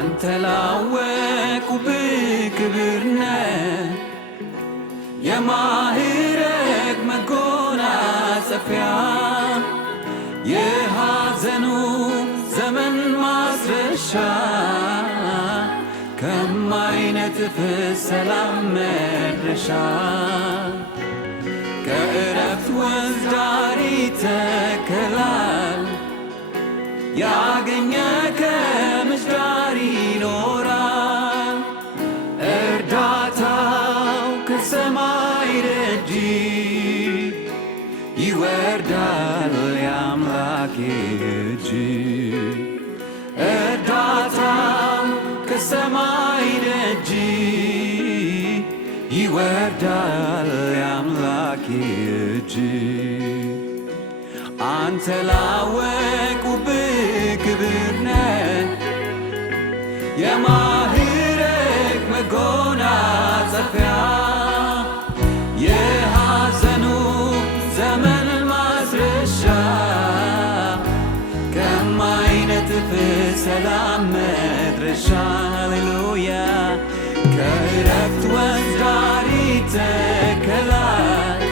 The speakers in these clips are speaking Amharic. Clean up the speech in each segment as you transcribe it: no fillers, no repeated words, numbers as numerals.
አንተ ላወቁብህ ክብር ነህ የማዕረግ መጎናጸፊያ የሐዘኑ ዘመን ማስረሻ ከማይነጥፍ ሰላም መድረሻ ከዕረፍት ወንዝ ዳር ይተከላል ያገኘ ከምንጭ ዳር ይኖራል እርዳታው ከሰማይ ደጅ ይወርዳል የአምላኬ እጅ እርዳታው ከሰማይ ደጅ ይወርዳል የአምላኬ እጅ አንተ ላወቁብህ ክብር ነህ የማዕረግ መጎናጸፊያ የሐዘኑ ዘመን ማስረሻ ከማይነጥፍ ሰላም መድረሻ ሃሌሉያ ከዕረፍት ወንዝ ዳር ይተከላል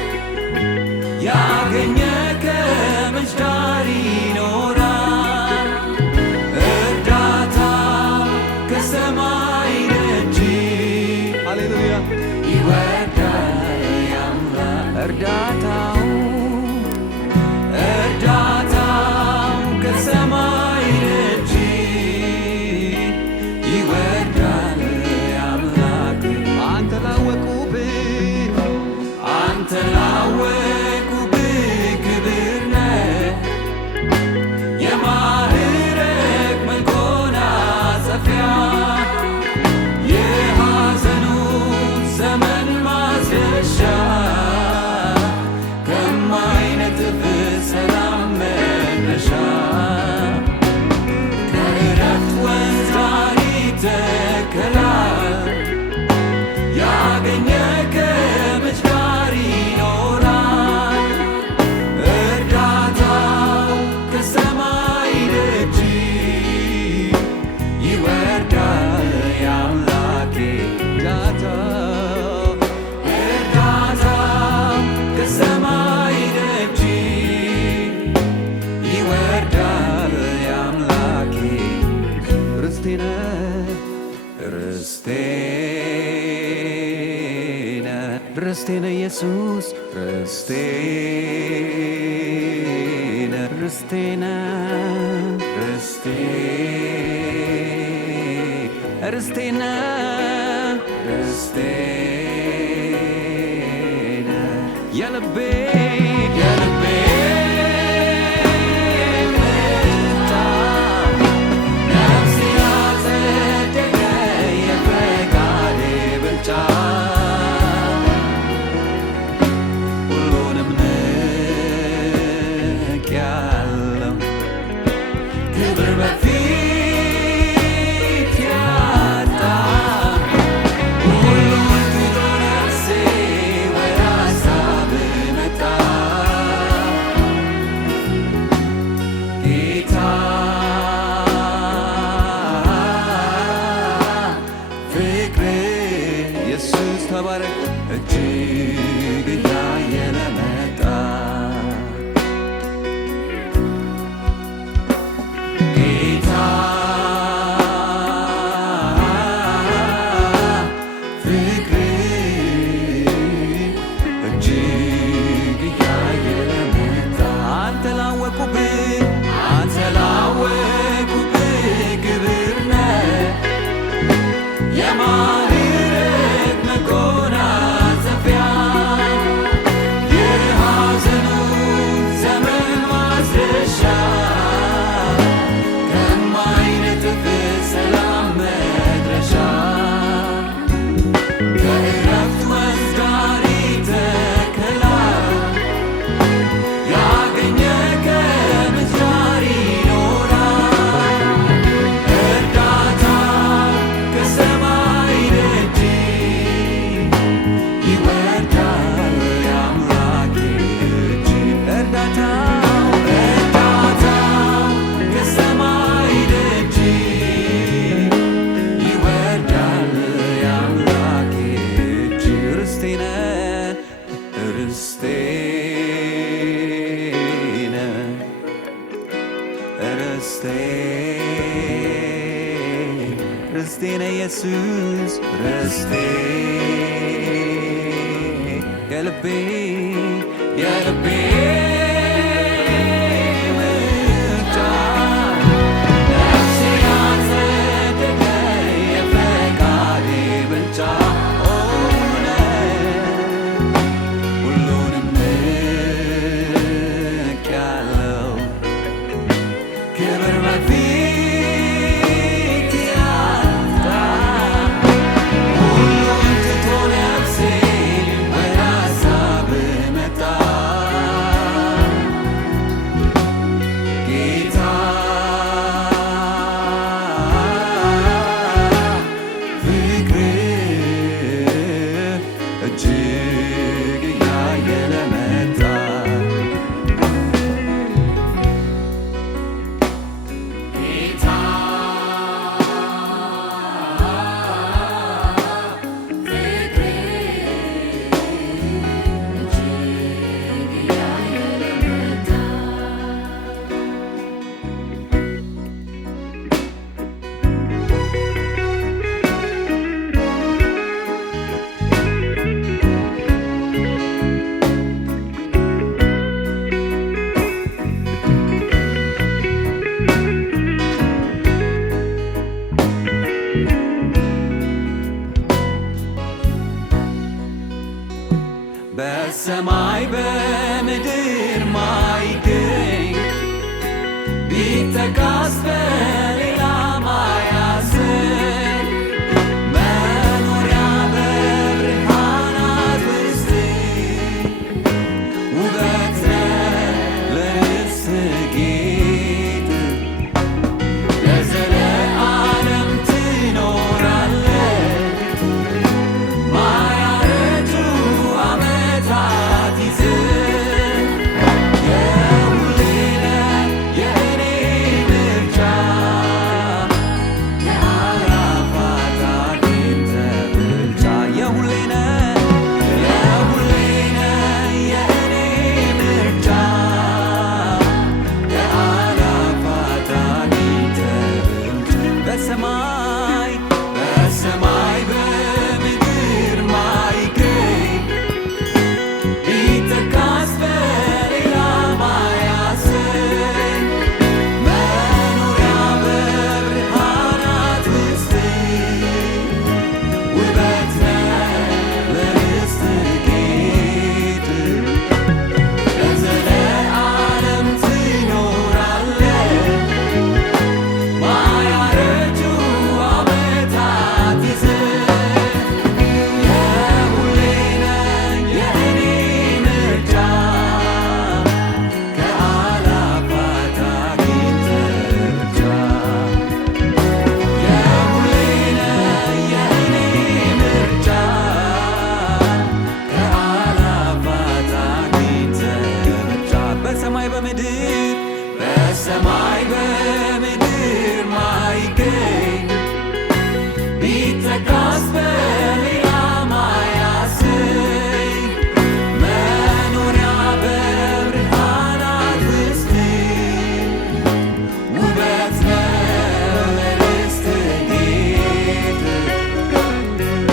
ያገኘ ከምንጭ ዳር ይኖራል እርዳታ ከሰማይ ደጅ ሃሌሉያ ይወርዳል የአምላክ እርዳታው ከሰማይ ደጅ ይወርዳል የአምላክ አንተ ላወቁብህ ክብር ነህ የማዕረግ መጎናጸፊያ የሐዘኑ ዘመን ማስረሻ ከማይነጥፍ ሰላም መድረሻ ከዕረፍት ወንዝ ዳር ይተከላል ያገኘ ከምንጭ ዳር ይኖራል እርዳታው ከሰማይ ደጅ ይወርዳል የአምላኬ እርዳታው ከሰማይ ደጅ ይወርዳል የአምላኬ ርስቴ ነህ ርስቴ ነህ ኢየሱስ ርስቴ ነህ የልቤ ነፍሴ ያጸደቀ የፈቃዴ ብልጫ ሁሉንም ንቄአለሁ ክብር በፊት ያጣ ሁሉን ትቶ ነፍሴ ወደ ሀሳብህ መጣ ርስቴ ነህ ርስቴ ርስቴ ነህ ኢየሱስ ርስቴ የልቤ ምርጫ ነፍሴ ያጸደቀ የፈቃዴ ብልጫ ሁሉንም ንቄአለሁ ክብር በፊት ያጣ ሁሉን ትቶ ነፍሴ ወደ ሀሳብ መጣ ጌታ ፍቅርህ እጅግ እያየለ መጣ ጌታ በሰማይ በምድር ማይገኝ ቢተካስ በሌላ ማያሰኝ መኖሪያ በብርሃናት ውስጥ ውበት ነህ ለንፍስህ ጌጥ ለዘለዓለም ትኖራለህ ማያረጁ ዓመታት ይዘህ የሁሌ ነህ የእኔ ምርጫ ከአእላፋት አግኝተህ ብልጫ የሁሌ ነህ የእኔ ምርጫ ከአእላፋት አግኝተህ ብልጫ በሰማይ በምድር ማይገኝ ቢተካስ በሌላ ማያሰኝ መኖሪያ በብርሃናት ውስጥ ውበት ነህ ለንፍስህ ጌጥ ለዘለዓለም ትኖራለህ ማያረጁ ዓመታት ይዘህ የሁሌ ነህ የእኔ ምርጫ ከአእላፋት አግኝተህ ብልጫ የሁሌ ነህ የእኔ ምርጫ ከአእላፋት አግኝተህ ብልጫ በሰማይ በምድር ማይገኝ ቢተካስ በሌላ ማያሰኝ መኖሪያ በብርሃናት ውስጥ ውበት ነህ ለንፍስህ ጌጥ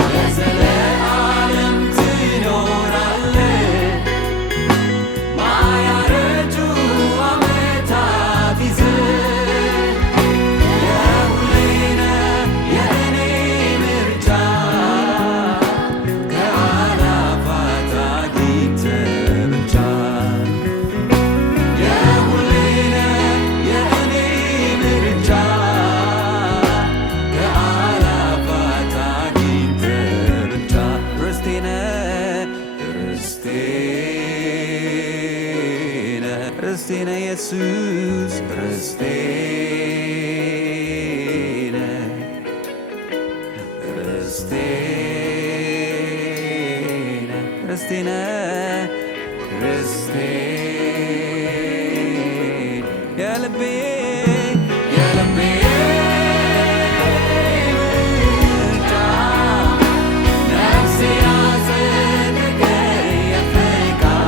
ለዘለዓለም ትኖራለህ ማያረጁ ዓመታት ይዘህ የሁሌ ነህ የእኔ ምርጫ ከአእላፋት አግኝተህ ብልጫ የሁሌ ነህ የእኔ ምርጫ ከአእላፋት አግኝተህ ብልጫ ርስቴ ነህ ርስቴ ነህ ኢየሱስ ርስቴ ነህ ርስቴ ነህ ርስቴ የልቤ ምርጫ ነፍሴ ያጸደቀ የፈቃዴ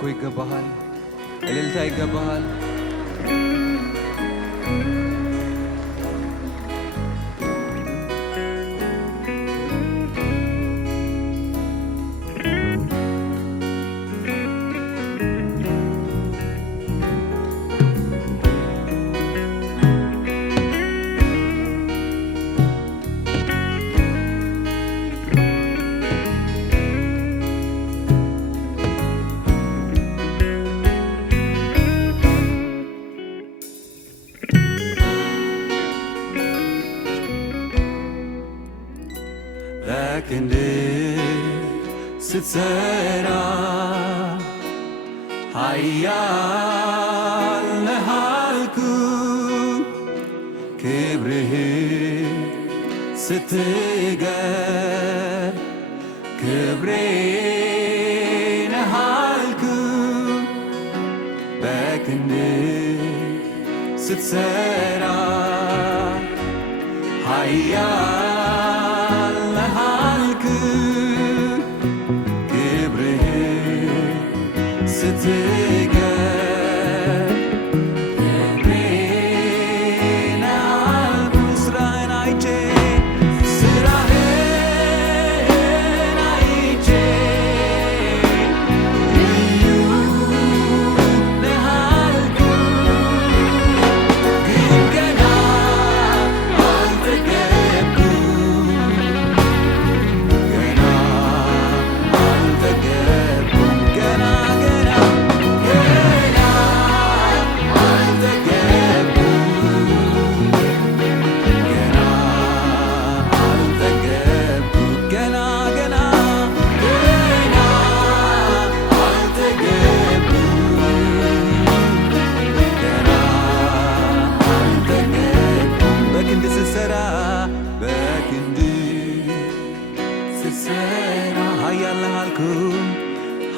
አምልኮ ይገባሃል፣ እልልታ ይገባሃል። በክንድ ስትሰራ ኃያል ነህ አልኩህ፣ ክብርህን ስትገር ክብሬ ነህ አልኩህ። በክንድ ስትሰራ ኃያል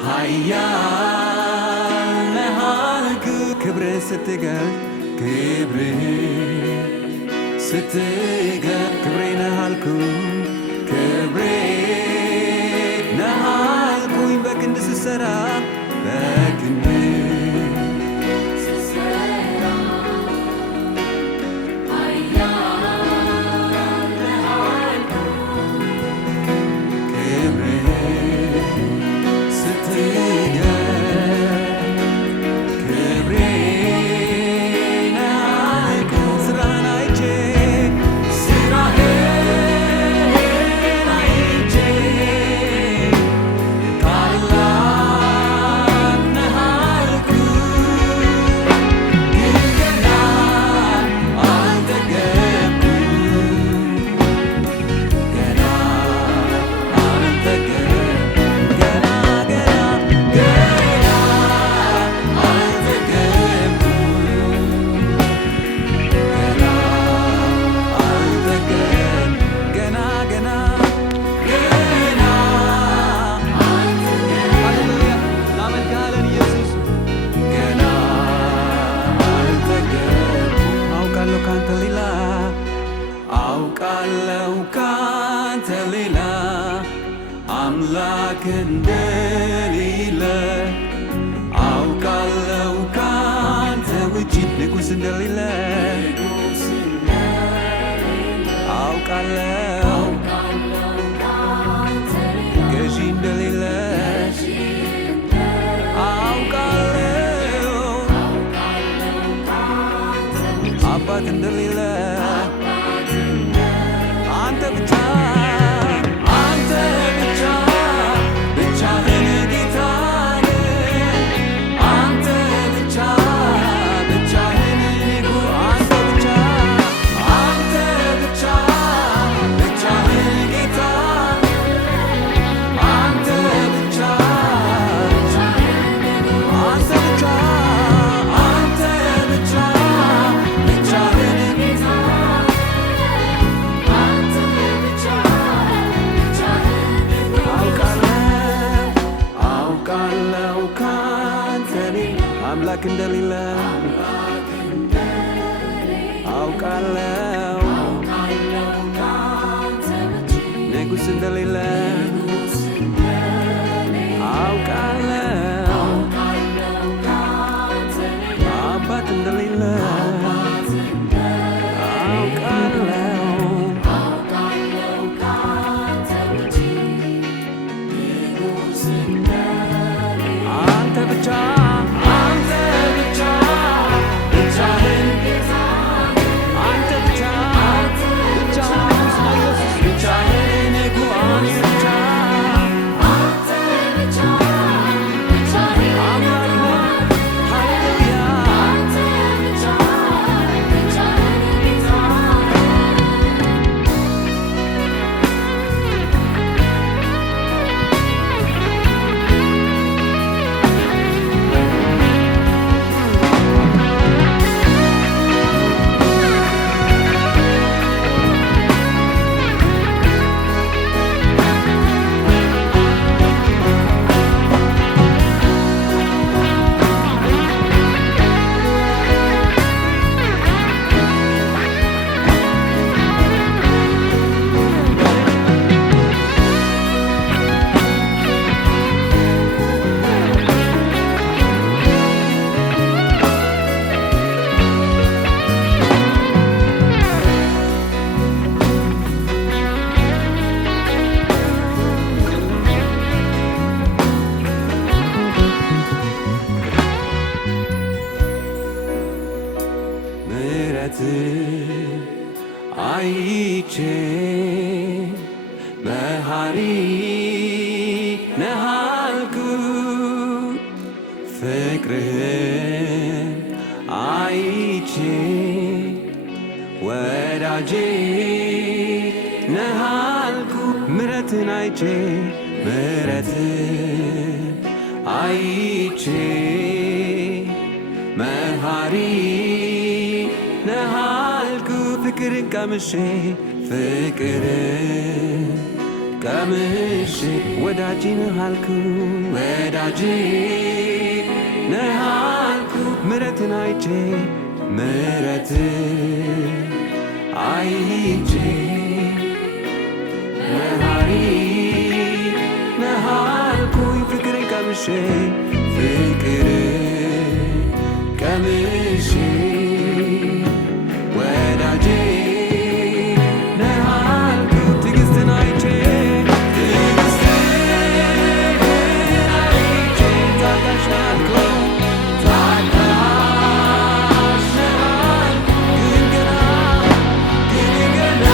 ኃያል ነህ አልኩህ፣ ክብርህን ስትገልጥ ክብሬ ነህ አልኩህ፣ ክብሬ ነህ አልኩኝ። በክንድ ስትሰራ በክንድ አውቃለሁ ካንተ ሌላ አምላክ እንደሌለ፣ አውቃለሁ ካንተ ውጪ ንጉሥ እንደሌለ፣ አውቃለሁ ገዢ እንደሌለ፣ አውቃለሁ አባት እንደሌለ፣ አንተ ብቻ ብቻህን ጌታ ነህ። አንተ ብቻ ብቻህን ንጉሥ፣ አንተ ብቻ ብቻህን ጌታ፣ አንተ ብቻ አምላክ እንደሌለ አውቃለሁ፣ ንጉሥ እንደሌለ አውቃለሁ አባት እንደሌለ አውቃለሁ አንተ ብቻ አይቼ መሐሪ ነህ አልኩት ፍቅርህን አይቼ ወዳጄ ነህ አልኩት ምሕረትን አይቼ መሐሪ ነህ አልኩት ፍቅርን ቀምሼ ወዳጄ ነህ አልኩት ምሕረትን አይቼ መሐሪ ነህ አልኩት ፍቅርን ቀምሼ ወዳጄ ነህ አልኩት ትዕግስትን አይቼ ታጋሽ ነህ አልኩት ግን ገና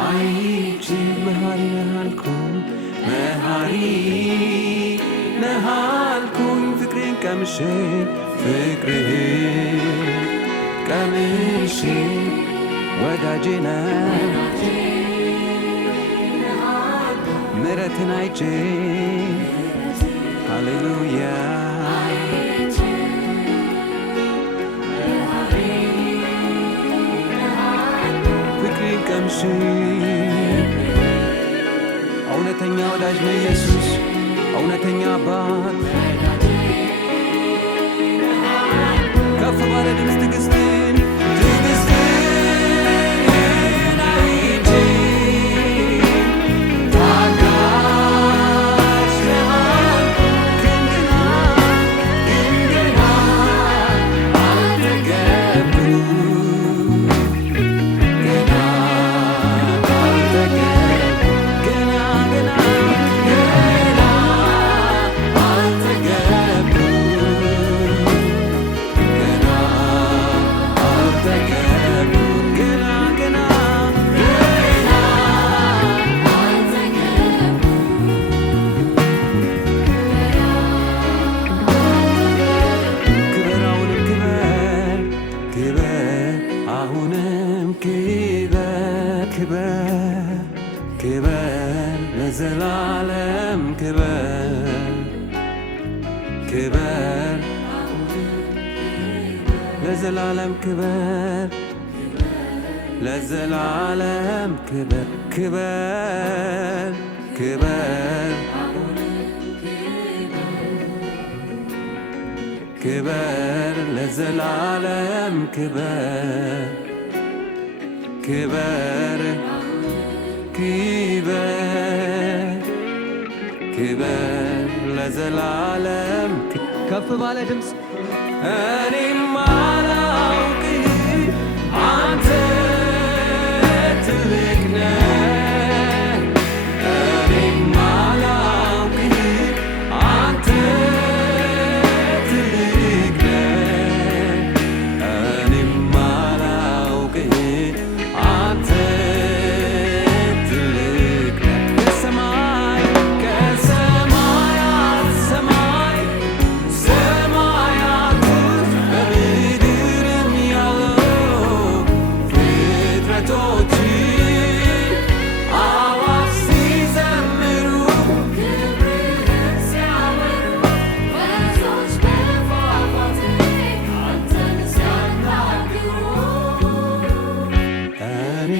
አይቼ መሐሪ ነህ አልኩኝ ፍቅርህን ቀምሼ ወዳጄ ነህ ምሕረትን አይቼ ሃሌሉያ ቀምሼ እውነተኛ ወዳጅ ነው ኢየሱስ እውነተኛ አባት ከፍ ባለ ድምፅ ትዕግስትን አይቼ ታጋሽ ነህ ግን ገና ክበር ለዘላለም ክበር ለዘላለም ክበር ክበር ክበር ክበር ለዘላለም ክበር ክበር ክበር ክበር ለዘላለም ከፍ ባለ ድምፅ እኔም አላውቅ አንተ ትልቅ ነህ እኔም አላውቅ አንተ ትልቅ ነህ እኔም አላውቅ አንተ ትልቅ ነህ ከሰማይ ከሰማያት ሰማይ ሰማያት ውስጥ በምድርም ያለው ፍጥረቶች አዋፍ ሲዘምሩ ክብርህን ሲያወሩ ወንዞች በፏፏቴ አንተን ሲያናግሩ እኔ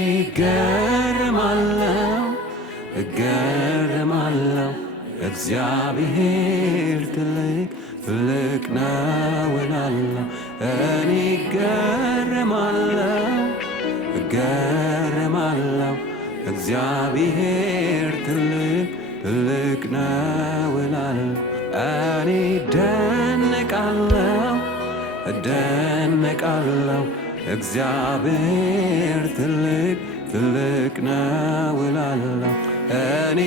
እገረማለሁ እግዚአብሔር ትልቅ ትልቅ ነው እላለሁ እኔ እገረማለሁ እግዚአብሔር ትልቅ ትልቅ ነው እላለሁ እኔ እደነቃለሁ እግዚአብሔር ትልቅ ትልቅ ነው እላለሁ እኔ